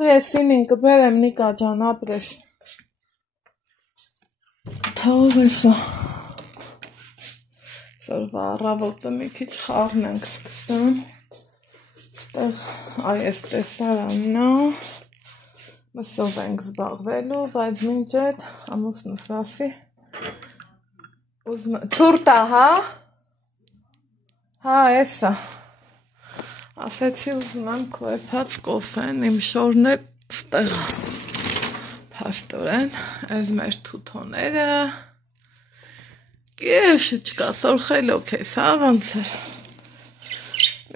Եսին կբերեմ Նիկա ջան ապրես թող էսա Սորվա առավոտը մի քիչ խառն ենք սկսում ստեղ այս տեսարանն է մսով ենք զբաղվելու բայց մինչ այդ ամուսնուս ասի ցուրտ է հա էսա ասեցի ուզում եմ քոեփած կոֆեն իմ շորն է ստեղ փաստորեն այս մեր թութոները կեշը չկա սորխելով ես հա ոնց էր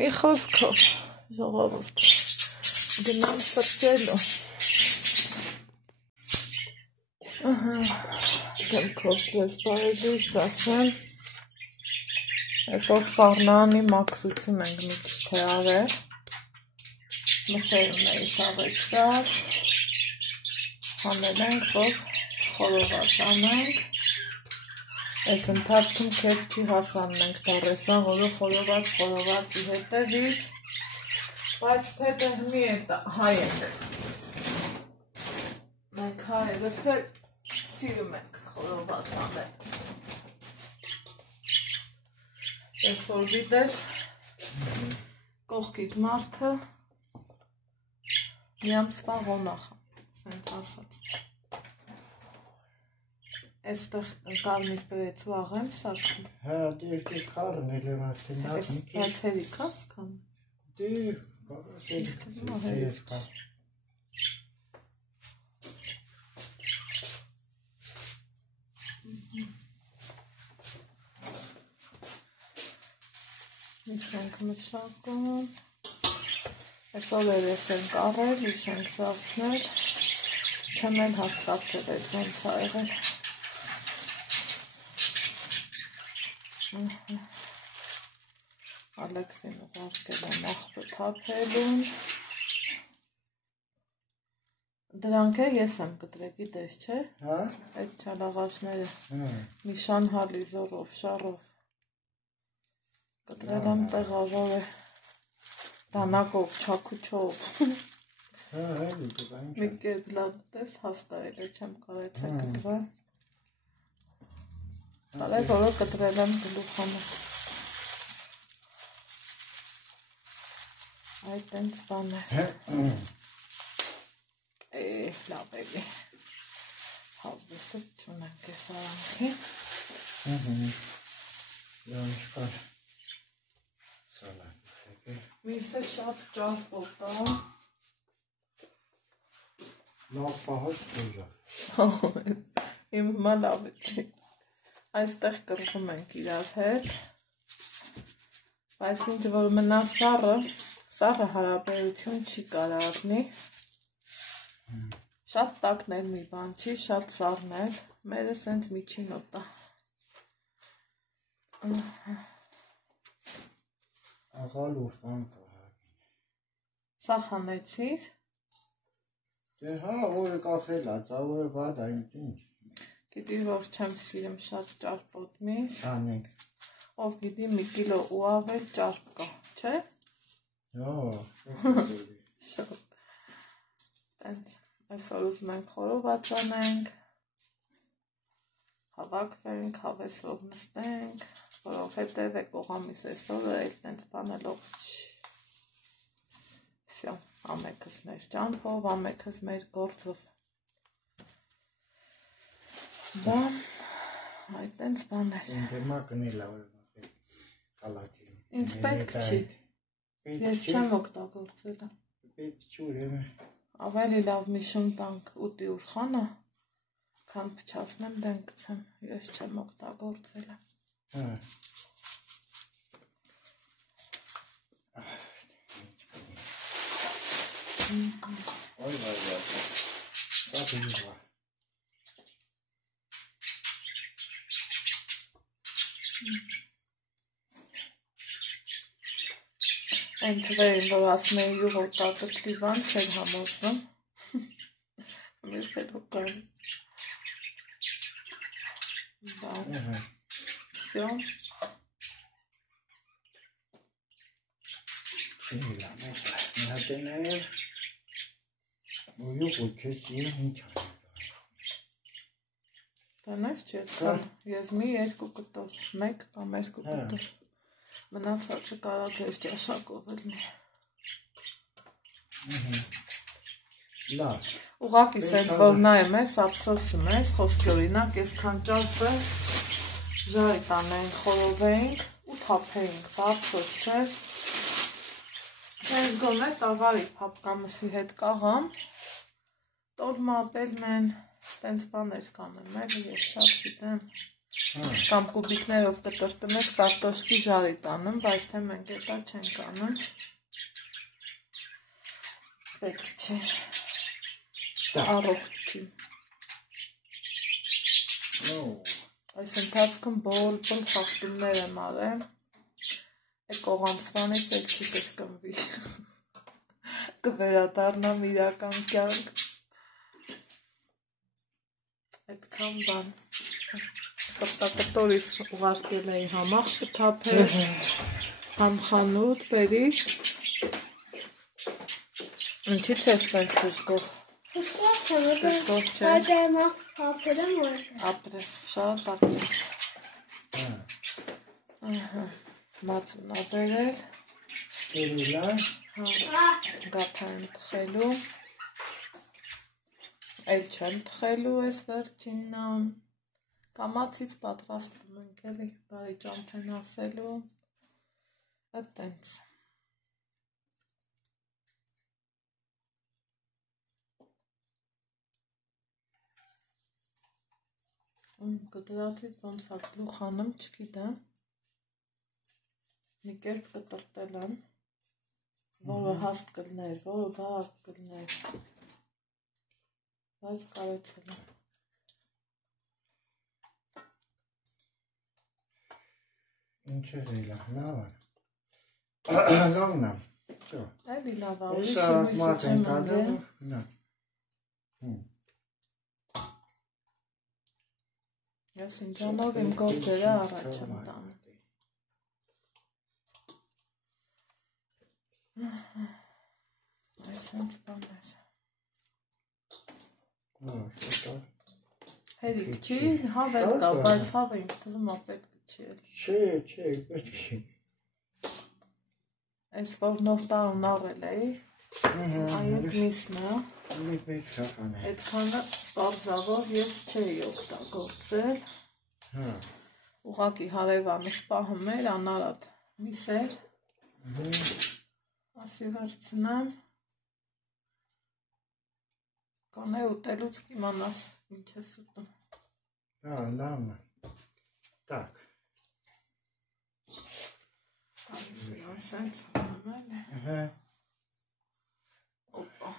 մի խոսքով ժողովուրդ գնամ սրճելու ահա դեմքով ձեզ բարեդույս ասեմ այսօր սառնանի մաքրություն ենք մի քիչ թե արել մսերն էի շավեցած հանել ենք որ խորոված անենք այս ընթացքում քեֆ չի հասանում ենք դարեսան որը խորովածի հետևից բայց թե մի հայ ենք մենք հայերս սիրում ենք խորոված անել Ես որ գիտես կողքիդ մարդը մի ամսվա ղոնախ սենց ասած Այստեղ կարմիր բրեցու աղեմ սարքում Հա դե կարմիր է արդեն Բայց հերիք ես կամ Դե Ինչ ենք մշակում Այսօր ես ենք առել, ինչ ենք սաղցնել Չեմ էլ հասկացել այդ ոնց ա եղել Ալեքսին ուղարկել է նախբը թափելուն Դրանք է ես եմ կտրել, գիտես չէ Այդ չալաղաշները Միշան հալիզորով, շարով Կտրել եմ տեղավոր է դանակով, չակուչով Մի կետ լավ տես հաստայել է չեմ կարեցել կտրել Կարել որը կտրել եմ գլուխանով Այդ տենց բան է լավ էլի Հավվեսը չունենք ես արանքի Լանշկար Միսը շատ ճարպոտ է Լավ պահոց կոժա Իմ հիմա լավ է չի Այստեղ կրվում ենք իրար հետ Բայց ինչ որ մնա սառը հարաբերություն չի կարա առնի Շատ տակնել մի բան չի, շատ սառնել Մերը սենց միջինոտ է Աղալուր բան կահագին Սա խանեցիր Դե հա որը կախել է, ծավորը բադ այն ինչ Գիտի որ չեմ սիրում շատ ճարպոտ միս Անենք Ով գիտի մի կիլո ու ավել ճարպ կա, չէ? Շատ Տենց այսօր ուզում ենք խորոված անենք Հավաքվենք, հավեսով նստենք Որովհետև է կողամիս այսօրը էլ տենց բանելով Всё, ամեքս մեր ճամփով, ամեքս մեր գործով Դա այդ տենց բաներ Դեմա կնելա կալատի Ինձ պետք չի Ես չեմ օգտագործել Պետք չի ուրեմն Ավելի լավ մի շուն տանք ուտի ուր խանա Քան փչացնեմ դեն գցեմ Ես չեմ օգտագործել Ոյ Շատ ուժեղ Այն թվերին, որ ասում էին յուղով տակրտիվան չեր համոզվում Մեր պետոկան Всё Մի հատ է նաև Ու ոչես ինչ է։ Տանես չեցան, ես մի 2 կտոր, 1 կամ 2 կտոր, մնացածը կարա ձեզ ճաշակով էլի։ Լավ։ Ուղղակի սենց որ նայեմ ես, ափսոսում ես, խոսքի օրինակ, այսքան ճարպը ժարի տանենք, խորովենք ու թափենք, ափսոս չես։ Ես գոնե տավարի փապկամսի հետ կաղամ, տորմա, պելմեն, տենց բաներ կանեմ, էլի ես շատ գիտեմ, կամ կուբիկներով կտրտմեք կարտոշկի ժարի տանեմ, բայց թե մենք էտա չենք անում, պետք չի, առողջ չի։ Այս ընթացքում բոլ խախտումներ եմ արեմ, կողանցվանից էլ չի կշկնվի, կվերադառնամ իրական կյանք, այդքան բան, սպտակտորիս ուղարկել էի համախ կթափեր, համխանութ բերիր, ինչից ես պենց խշկող, խշկող չէ, ապրես, շատ ապրես, մածուն աբերել, գաթա եմ տխելու, էլ չեմ տխելու ես վերջիննան, կամացից պատրաստվում ենք էլի, բարի ճամփեն ասելու, այդտենց։ Կտրածից ոնց է գլուխ անեմ, չգիտեմ, մի կերպ կտրտել եմ, որը հաստ կլներ, որը բարակ կլներ, բայց կարեցել եմ։ Ինչ է լավ, լավ է։ Լավն է։ Էլի լավ է, ուրիշ ուրիշ չեմ անգել։ Ես ինձանով իմ գործերը առաջ եմ տանում։ Այս հենց բաներ։ Հերիք չի, հավել կա, բայց հավը ինձ թվում է պետք չի էլ։ Չէ, պետք չի։ Այս որ նոր տարուն առել էի, այդ միսն է, այդքանը պարզավոր ես չէի օգտագործել, ուղղակի հարևանս պահում էր, անարատ միսեր, ասի վերցնեմ, կանե ուտելուց կիմանաս ինչ ես ուտում։ Լավն է, տակ։ Սենց անում է։ Օպա։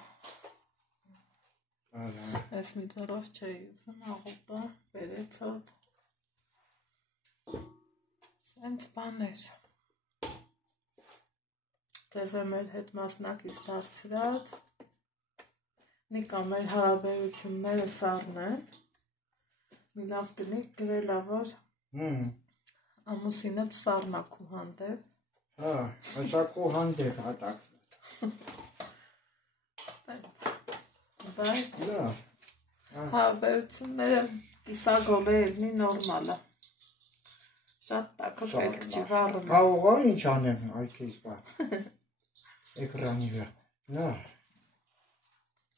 Ես մի ծորով չէի ուզում, աղոտա, բերեցոտ։ Սենց բաներ։ Ձեզ է մեր հետ մասնակից դարձրած, նիկա մեր հարաբերությունները սառնեն, մի լավ տնիկ գրելա, որ ամուսինդ սառնակու հանդեպ, հաշակու հանդեպ հատակնդ, բայց հարաբերությունները կիսագոլ է ելնի նորմալ է, շատ տակը պետք չի վառում։ Կաղողար ինչ անեմ այդ կեզ բան, էկրանի վեր,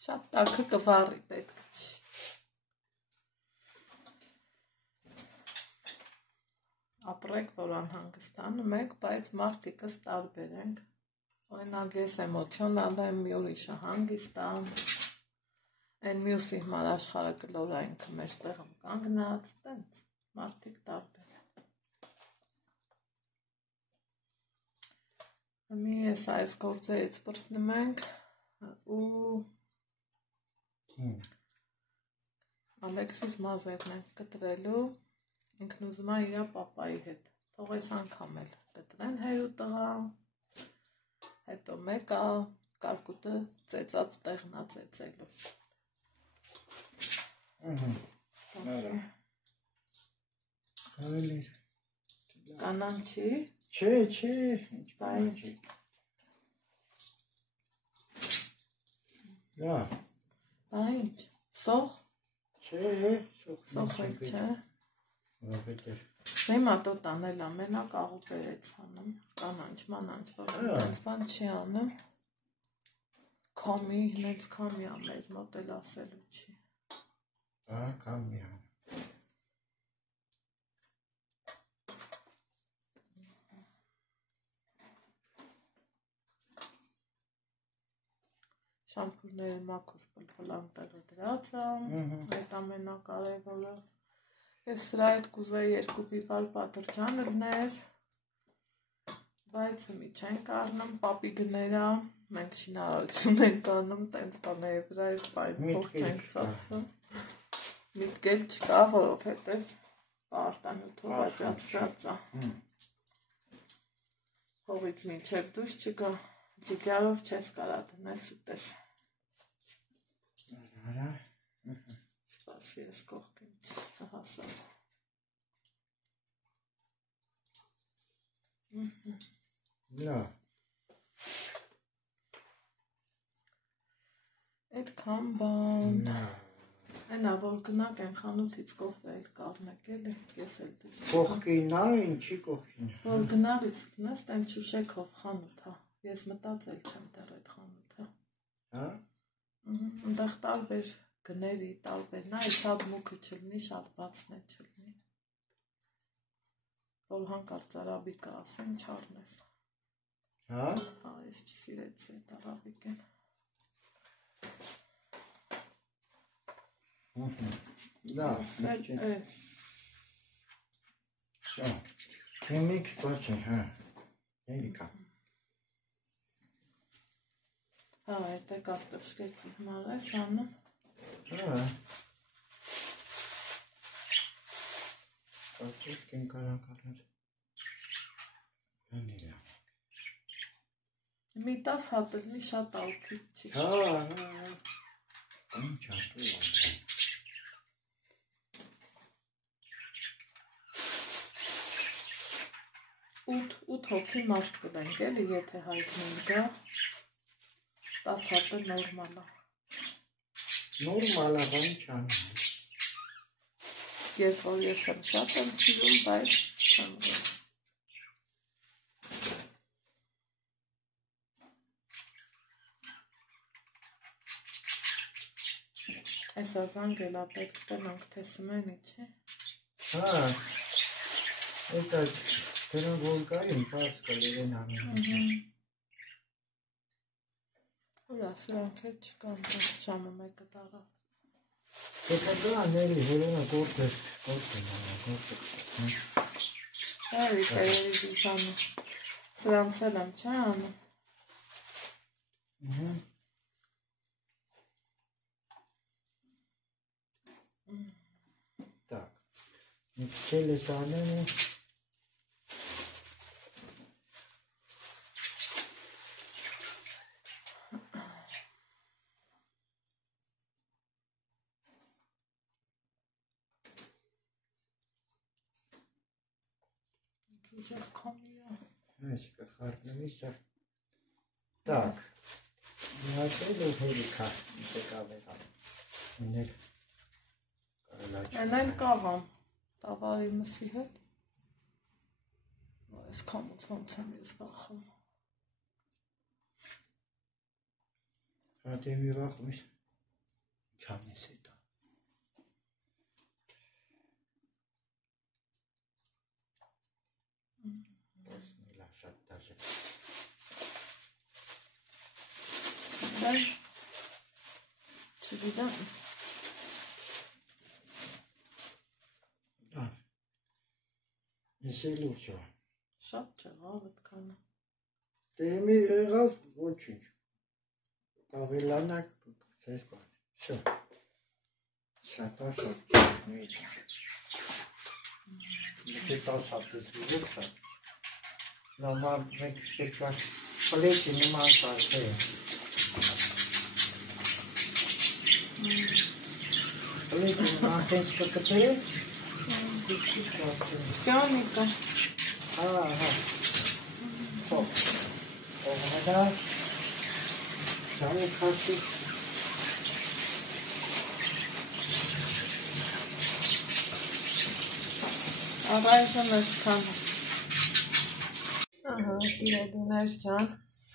շատ տակը կվառի պետք չի։ Ապրեք, որ անհանգստանում եք, բայց մարդիկս տարբեր ենք, օրինակ ես էմոցիոնալ եմ, մի ուրիշը հանգստան, այն մյուսի համար աշխարհը կլորա ինքը մեր տեղում կանգնած, տենց, մարդիկ տարբեր են։ Մի ես այս գործերից պրծնում ենք ու Ալեքսիս մազերն ենք կտրելու, ինքն ուզում է իր պապայի հետ, թող այս անգամ էլ կտրեն հեր ու տղա, հետո մեկը կարկուտը ծեծած տեղնա ծեծելու։ Կանան չի։ Չէ, ինչ չի։ Լավ, Բա ինչ, սող? Չէ, Սող էլ չէ։ Որովհետև Հիմա տոտ անել ամենակ աղու բերեց անում, կանանչ, մանանչ, որ այնպես բան չի անում։ Քամի, հենց քամի ամեր մոտ էլ ասելու չի։ քամի ան։ Շամփուրները մաքուր պլպլան տեղը դրած եմ, այդ ամենակարևորը։ Ես սրա հետ կուզեի 2 պիպալ պատրճան լներ, բայց մի չենք առնում, պապի գները, մենք շինարարություն ենք անում, տենց բաների վրա այս պայն փող չենք ծախսում։ Միտքել չկա, որովհետև արտանյութով աճացրած է։ Հողից մինչև դուրս չկա, ջիգարով չես կարա դնես ուտես։ Սպասի ես կողքին չհասավ։ Լավ։ Այդքան բան։ Այնա, որ գնակ են խանութից կողվը էլ կառնեք էլի, ես էլ դուր։ Կողքին ա, ինչի կողքին։ Որ գնալից գնաս, տեն Շուշեքով խանութ հա, ես մտածել չեմ դեռ այդ խանութը։ Հա։ Այնտեղ տարբեր գների, տարբեր, նա շատ մուկը չլինի, շատ բացն է չլինի։ Որ հանկարծ արաբիկը ասեն, չառնես։ Հա։ Հա, ես չսիրեցի այդ արաբիկեն։ Լավ, քեմիկ սպաչի, հա, էլիկա։ Հա, այդ է կարտոշկեքի հմալ ես անում։ Հա։ Կարտոշկեն կարանք առներ։ Հանիրա։ Մի 10 հատ լի շատ ալքիտ չի։ Հա, հա, ինչ ատու է։ 8 հոգի մարդ կլենք էլի, եթե հայտնին գա, 10 հատը նորմալ է։ Նորմալ է, բան չան։ Ես որ ես եմ շատ եմ սիրում, բայց չեմ գոլ։ Այս ազանգելա պետք տնանք թե սմենի չէ։ Հա, էտա դրան վոլկային պարս կլերեն ամեն։ Ուրա, սրանք էլ չկան, ժամը մեկը տարավ։ Եկա դրան էլի, հորոնը գործեր, Էլի կերերի դուշանը, սրանց էլ եմ չէ անում։ Так, միքչել ես անեմ ու Ուժեղ քամի է։ Այս կխարտնվի սա։ Так, միացել ու հերիքա, եկավ եղավ։ Ինել կարելաչ։ Են էլ կաղամ, տավարի մսի հետ։ Այս կամուց ոնց եմ ես վախում։ Հա դեմի վախում ես, չան ես էտա։ Նելա շատ դաժ է։ Դայ, չգիտեմ։ Դավ, ես էլ ուր չա։ Շատ չեղավ այդքանը։ Դեմի եղավ, ոչինչ։ Կավելանակ, ծես բան, շո։ Շատա շատ չմեջ։ Եթե 10 հատս վիզեք շատ։ Նոմար մեկ շեկվար պլեքի նման կարդե է։ Պլեքի նման տենց կկտե է։ Սյոնիկը։ Հա, հա։ Հոք։ Հողնեդա։ Շանի կացի։ Առայժմ այսքան։ Ահա, սիրելիներ ջան,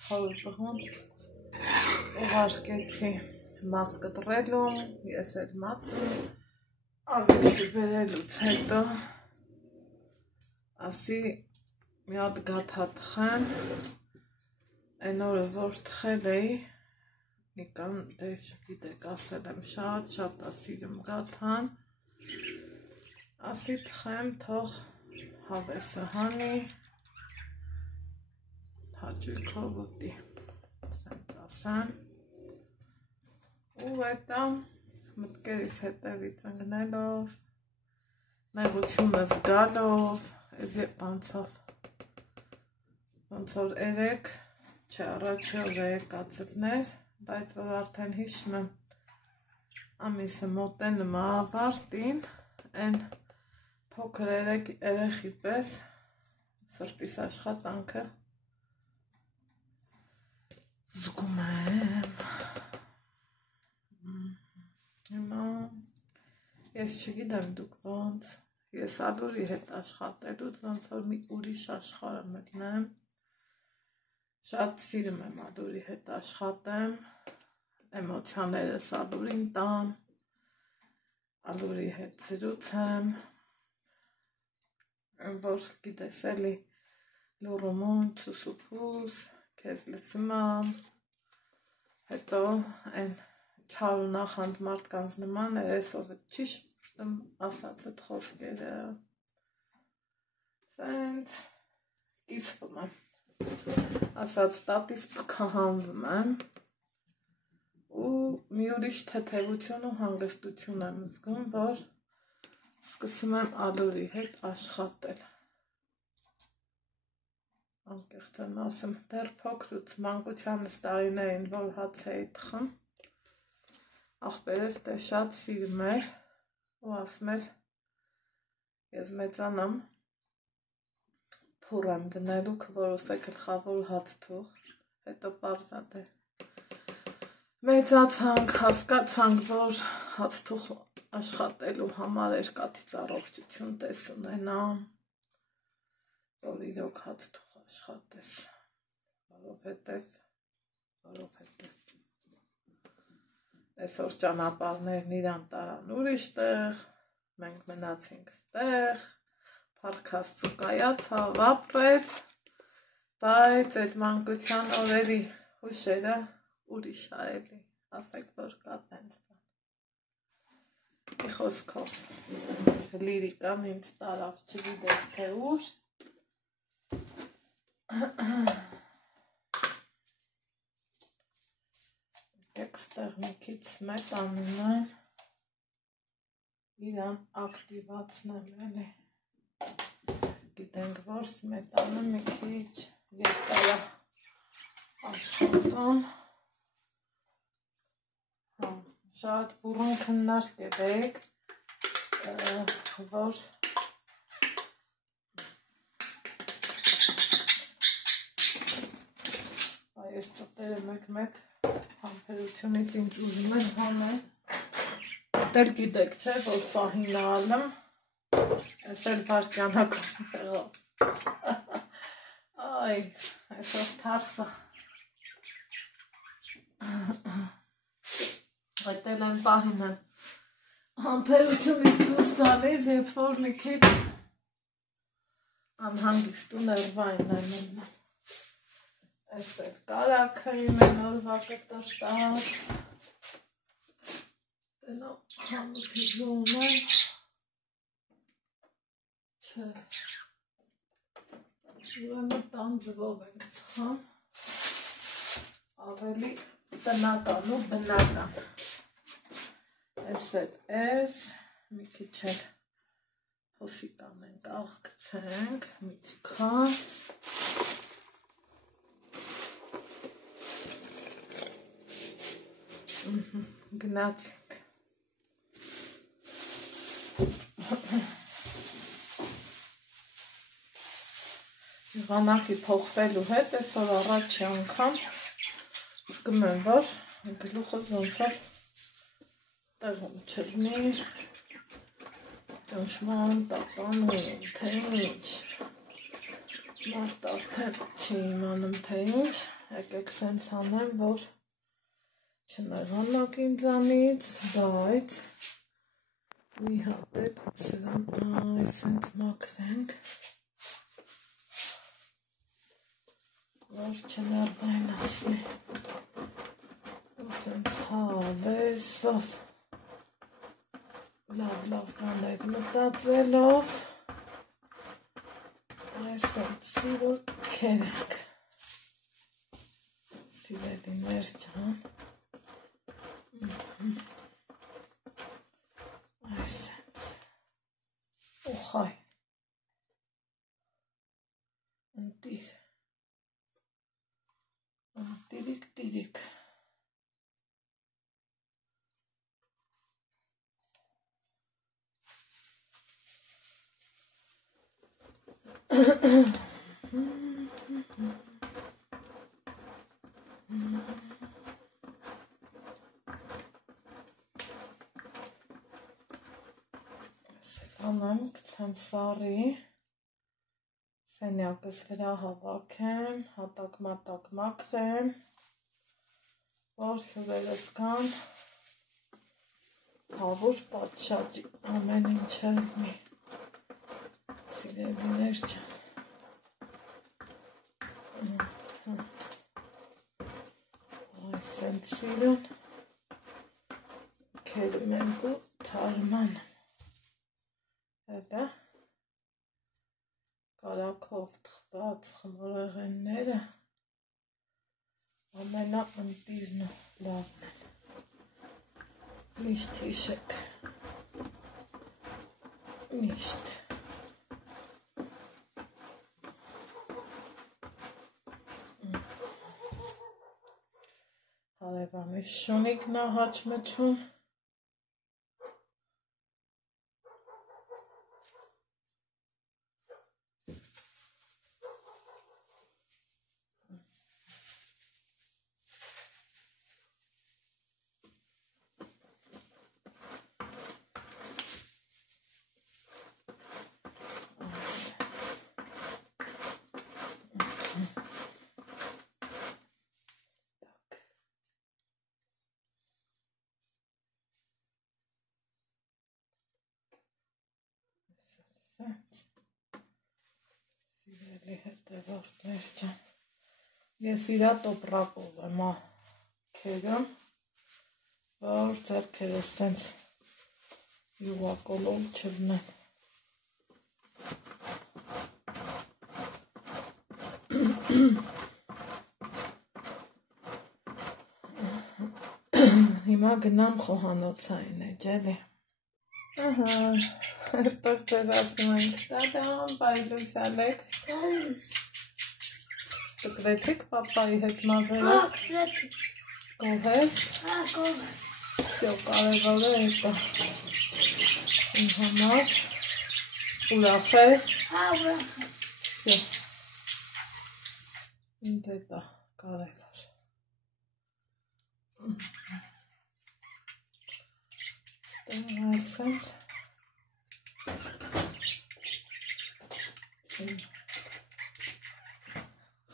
խորը տղուն ուղարկեցի մաս կտրելու, ես էլ մածում, ավեսի բերելուց հետո ասի մի հատ գաթա թխեմ, այն օրը որ թխել էի, Նիկան դե չգիտեք ասել եմ շատ ասիրում գաթան, ասի թխեմ թող հավեսը հանի, հաճույքով ուտի, սենց ասեմ, ու հետո մտքերիս հետևից ընկնելով, նեղությունը զգալով, ես երբ անցավ, ոնց որ երեկ, չէ առաջի օրը եկածելներ, բայց որ արդեն հիշում եմ ամիսը մոտենում է ավարտին, այն փոքր երեխի պես սրտիս աշխատանքը զգում եմ։ Հիմա ես չգիտեմ դուք ոնց, ես ալուրի հետ աշխատելուց ոնց որ մի ուրիշ աշխարհ մտնեմ, շատ սիրում եմ ալուրի հետ աշխատեմ, էմոցիաներս ալուրին տամ, ալուրի հետ զրուցեմ, որ գիտես էլի լուրումուն, ցուսուփուս, քեզ լսում եմ, հետո այն չարու նախանձ մարդկանց նման այսօր չի շփվում ասածդ խոսքերը, սենց կիսվում եմ, ասած տատիս կհանվում եմ, ու մի ուրիշ թեթևություն ու հանգստություն եմ զգում, որ սկսում եմ ալուրի հետ աշխատել, անկեղծ եմ ասում, դեռ փոքրուց մանկությանս տարիներին, որ հաց էի թխում, աղբերս դե շատ սիրում էր ու ասում էր ես մեծանամ փուր եմ դնելու քվորոս է գլխավոր հաց թող, հետո պարզատ է մեծացանք, հասկացանք, որ հաց թող աշխատելու համար երկաթից առողջություն տես ունենամ, որ իրոք հաց թող աշխատես, որովհետև այսօր ճանապարհներն իրան տարան ուրիշ տեղ, մենք մնացինք ստեղ, փառք Աստծո կայացավ, ապրեց, բայց այդ մանկության օրերի հուշերը ուրիշ ա էլի, ասեք որ կա տենց բան, մի խոսքով, լիրիկան ինձ տարավ չգիտես թե ուր, Եքստեղ մի քիչ սմետանին եմ, իրան ակտիվացնեմ էլի, գիտենք որ սմետանը մի քիչ երկար աշխատում, շատ բուրըն քննարկեք, որ այս ծտերը մեկ համբերությունից ինձ ուզում են հանել, դեր գիտեք չէ, որ պահին ալում, ես էլ վարկյանակում եղավ, այ, այսօր թարսը, այդ էլ են պահին են, համբերությունից դուրս տալիս, երբ որ մի քիչ անհանգիստ ու ներվային են մնում, Այս էլ կարաքը իմ են օրվա կտրտած, դենո խանութի զոում եմ, չէ, ուրեմը տան ձվով ենք թխան, ավելի տնական ու բնական, ես էլ ես, մի քիչ էլ հոսիկան ենք աղգցենք, մի քիչ գնացինք, եղանակի փոխվելու հետ այսօր առաջի անգամ զգում եմ, որ գլուխս ոնց որ տեղում չլինի, ճնշման տապանում, թե ինչ, մարդ արդեն չի իմանում, թե ինչ, եկեք սենց անեմ, որ չնեղանակ ինձանից, բայց մի հատ էլ սրան սենց մաքրենք, որ չներվայնացնի, ու սենց հավեսով, լավ բաներ մտածելով, այս սենց սիրուն կերենք, սիրելիներ ջան, այս սենց, ուխայ, ընտիրիկ, Անեմ գցեմ սարի, սենյակս վրա հավաքեմ, հատակ-մատակ մաքրեմ, որ հյուրերս կան, հավուր պատշաճի, ամեն ինչ ելնի, սիրելիներ ջան, այս են սիրուն, կերում ենք ու թարմանը, Հələ կարակով թխված խմորեղենները ամենաընտիրն ու լավն են, միշտ հիշեք, միշտ, հարևանիս շունիկն ա հաճմճում, Սիրելի հետևորդներ ջան, ես իրա տոպրակով եմ քերում, որ ձեռքերս սենց յուղակոլով չլնեն, հիմա գնամ խոհանոցային էջելի, Այստեղ ձեզ ասում ենք, տադամ, բայլուս Ալեքս, տկրեցիք պապայի հետ մազերը, կողես, սյո կարևոր է էտա, իմ համար, ուրախ ես, սյո, ինձ էտա կարևոր, ստեղ այսենց,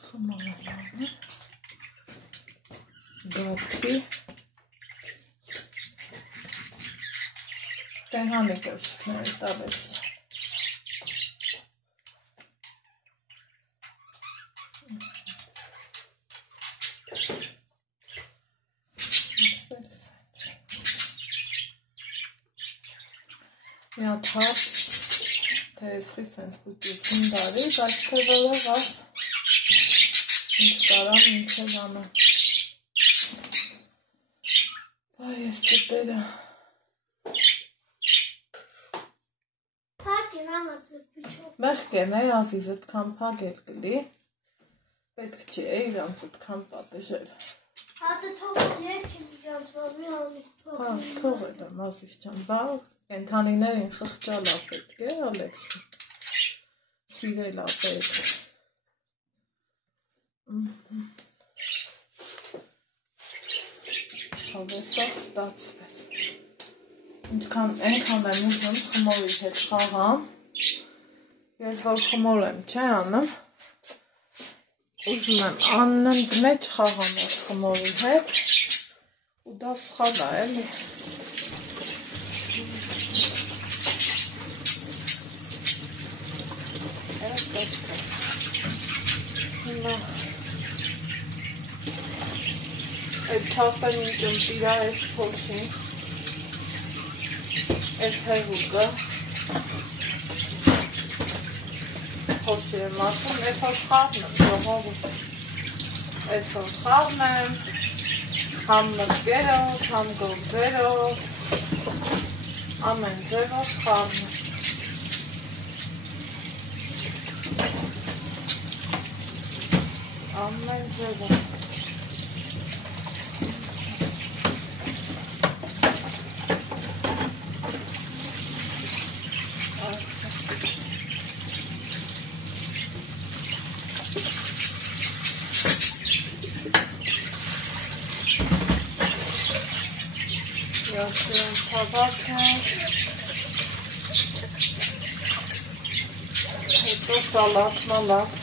խմալանը, գապի, տենհանի կոշիկները տալես, մի հատ հարց, թե եսխի սենց պուտյություն դարի, բայց թե որով ինչ կարամ ինչև անեմ, վայ ես տպերը, մեղք եմ է ազիզդ կան պագեր կլի, պետք չի է իրանց ըտքան պատեժել, թողել եմ ազիզ ճան, բա կենթանիներին խղճալա պետք է, Ալեքս ճան, սիրելա պետք, հավեսով ստացվեց, Այնքան եմ ուզում խմորի հետ խաղամ, ես որ խմոր եմ չէ անում, ուզում եմ անննդ մեջ խաղամ այդ խմորի հետ, ու դա սխալ է էլի։ Այդ չասեն ինքն տիրա ես փոշին, ես հեղուկը, փոշի եմ ասում, ես որ խաղն եմ ժողովուտ, ես որ խաղն եմ, համ մտկերով, համ գործերով, ամեն ձևով խաղն եմ։ Ամեն ձևով։ Յասին թավակն, հետո սալատ մալատ,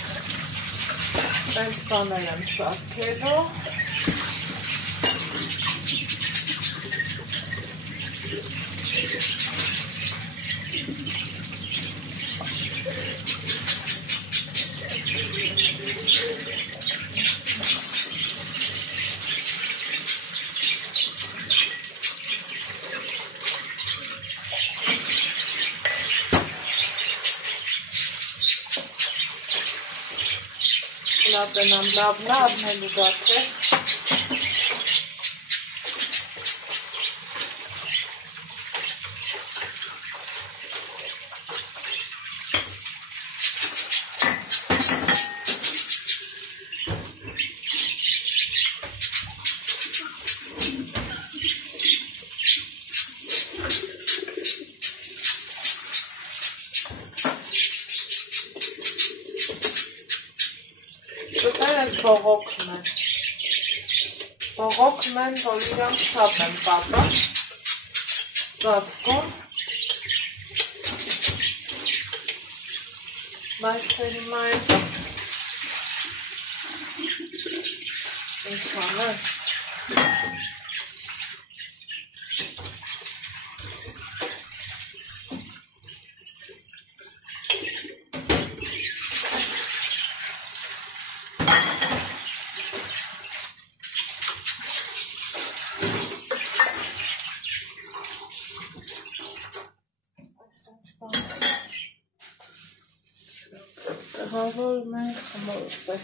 այս բաներ եմ սարքելու, Լապենամ լավն է արնելու գաք է, բողոքն են, որ իրանք չապ են պատան, ծածկում, բայց թերիմա է ինքան է, Տղավորում ենք խմորվել։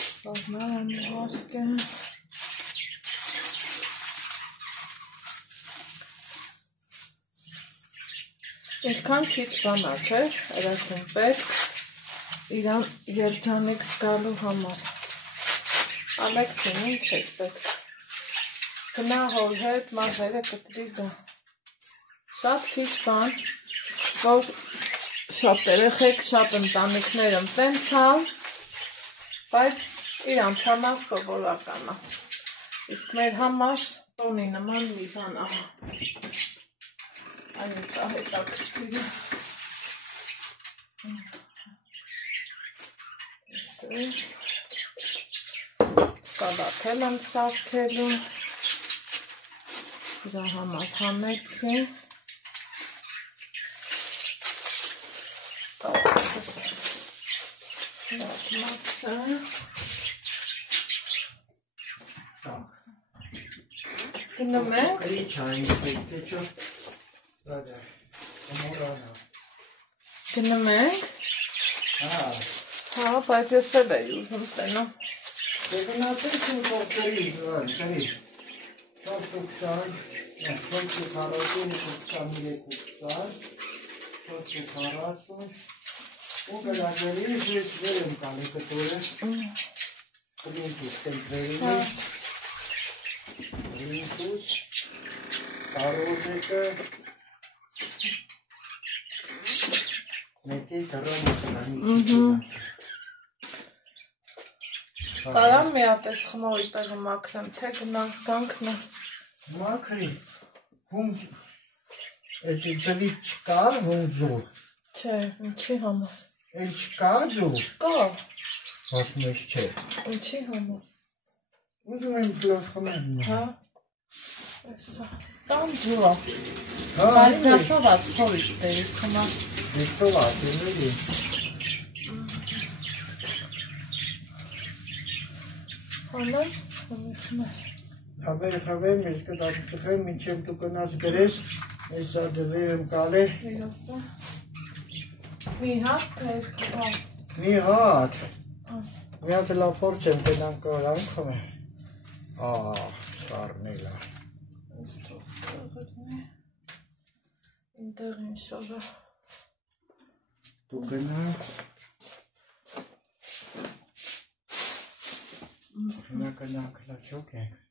Սաղմար եմ վասկը։ Երկան քիչ բանա չէ, երեքուն պետք, իրան երջանիկ զգալու համար։ Ալեքսին ինչ եք պետք։ Գնա հոր հետ մազերը կտրի գա։ Շատ քիչ բան, որ շատ երեխեք, շատ ընտանիքներ եմ տենցալ, բայց իրանց համար սովորական է։ Իսկ մեր համար տոնի նման մի բան է։ Այն հետաքրքիր է։ Սալաթել եմ սարքելու։ Դրա համար հանեցի։ Գնում ենք։ Գնում ենք։ Հա, բայց ես էլ էի ուզում տենամ։ Գնացեք ու կողքերի, կրի։ 440 ու գլագերի զույցներ եմ կանի կտորը կլինքուս կլինքուս կարոզեկը մեկի դրոն կանի Կարամ մի հատ էս խմորի տեղը մաքրեմ, թե գնանք գանքնա։ Մաքրի, հում ձվիտ չկար, հում ձուր։ Չէ, ինչի համար։ Էլ չկար ձուր։ Կա։ Ասում ես չէ։ Ինչի համար։ Ուզում եմ գլոր խմեմ։ Հա։ Էսա։ Տան ձուրա։ Հա, Բայց նասոված փորի դերի խմա։ դեսոված, էլի։ Հանեմ, խմես։ Խավեմ, ես կտակ ծխեմ, մինչև դու կնաց գրես, ես դվեր եմ կալե։ Մի հատ, թե երկու հատ։ Մի հատ։ Մի հատ լավ փորձ եմ գնանք կորան խմեմ։ Սարնելա։ Այս թող կողրնի։ Ինտեղ ինշալլա։ Դու գնանք։ Հիմա գնանք լաչոք ենք։